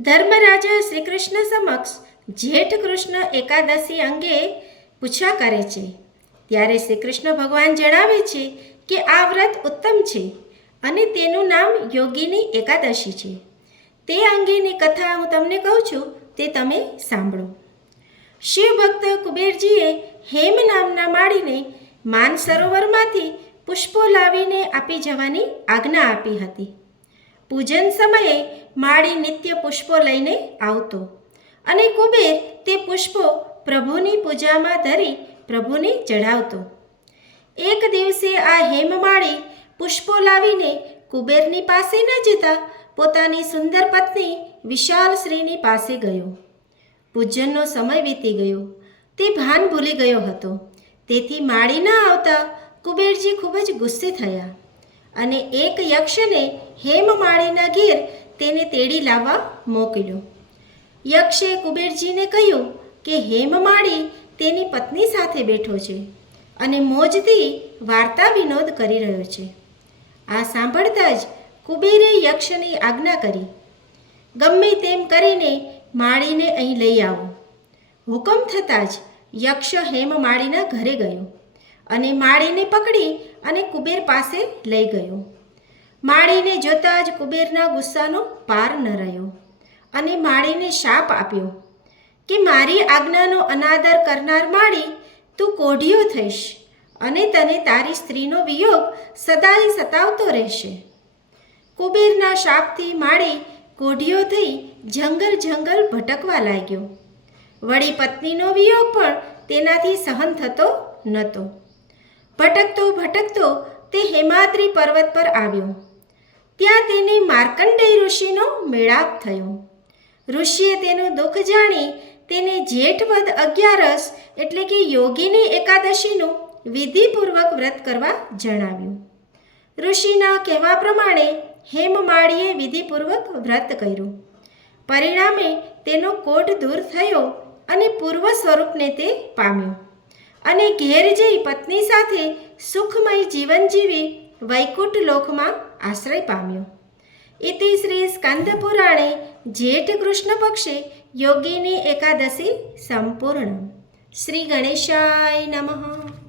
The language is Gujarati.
ધર્મરાજા શ્રી કૃષ્ણ સમક્ષ જેઠ કૃષ્ણ એકાદશી અંગે પૂછા કરે છે. ત્યારે શ્રી કૃષ્ણ ભગવાન જણાવે છે કે આ વ્રત ઉત્તમ છે અને તેનું નામ યોગીની એકાદશી છે. તે અંગેની કથા હું તમને કહું છું, તે તમે સાંભળો. શિવ ભક્ત કુબેરજીએ હેમ નામના માળીને માન સરોવરમાંથી પુષ્પો લાવીને આપી જવાની આજ્ઞા આપી હતી. પૂજન સમયે માળી નિત્ય પુષ્પો લઈને આવતો. અને કુબેર તે પુષ્પો પ્રભુની પૂજામાં ધરી પ્રભુને ચઢાવતો. એક દિવસે આ હેમમાળી પુષ્પો લાવીને કુબેરની પાસે ન જતા પોતાની સુંદર પત્ની વિશાલ શ્રીની પાસે ગયો. પૂજનનો સમય વીતી ગયો. તે ભાન ભૂલી ગયો હતો. તેથી માળી ન આવતા કુબેરજી ખૂબ જ ગુસ્સે થયા. અને એક યક્ષને હેમમાળીના ઘેર તેને તેડી લાવવા મોકલ્યો. યક્ષે કુબેરજીને કહ્યું કે હેમમાળી તેની પત્ની સાથે બેઠો છે અને મોજથી વાર્તા વિનોદ કરી રહ્યો છે. આ સાંભળતા જ કુબેરે યક્ષની આજ્ઞા કરી, ગમે તેમ કરીને માળીને અહીં લઈ આવો. હુકમ થતાં જ યક્ષ હેમમાળીના ઘરે ગયો. અને માળીને પકડી અને કુબેર પાસે લઈ ગયો. માળીને જોતાં જ કુબેરના ગુસ્સાનો પાર ન રહ્યો અને માળીને શાપ આપ્યો કે મારી આજ્ઞાનો અનાદર કરનાર માળી, તું કોઢિયો થઈશ અને તને તારી સ્ત્રીનો વિયોગ સદાય સતાવતો રહેશે. કુબેરના શાપથી માળી કોઢિયો થઈ જંગલ જંગલ ભટકવા લાગ્યો. વળી પત્નીનો વિયોગ પણ તેનાથી સહન થતો નહોતો. ભટકતો ભટકતો તે હેમાદ્રી પર્વત પર આવ્યો. ત્યાં તેને માર્કંડેય ઋષિનો મેળાપ થયો. ઋષિએ તેનું દુઃખ જાણી તેને જેઠવદ અગિયારસ એટલે કે યોગીની એકાદશીનું વિધિપૂર્વક વ્રત કરવા જણાવ્યું. ઋષિના કહેવા પ્રમાણે હેમમાળીએ વિધિપૂર્વક વ્રત કર્યું. પરિણામે તેનો કોટ દૂર થયો અને પૂર્વ સ્વરૂપને તે પામ્યો. અને ઘેર જઈ પત્ની સાથે સુખમય જીવન જીવી વૈકુંઠ લોકમાં આશ્રય પામ્યો. ઇતિ શ્રી સ્કંદ પુરાણે જેઠ કૃષ્ણ પક્ષે યોગીની એકાદશી સંપૂર્ણ. શ્રી ગણેશાય નમઃ.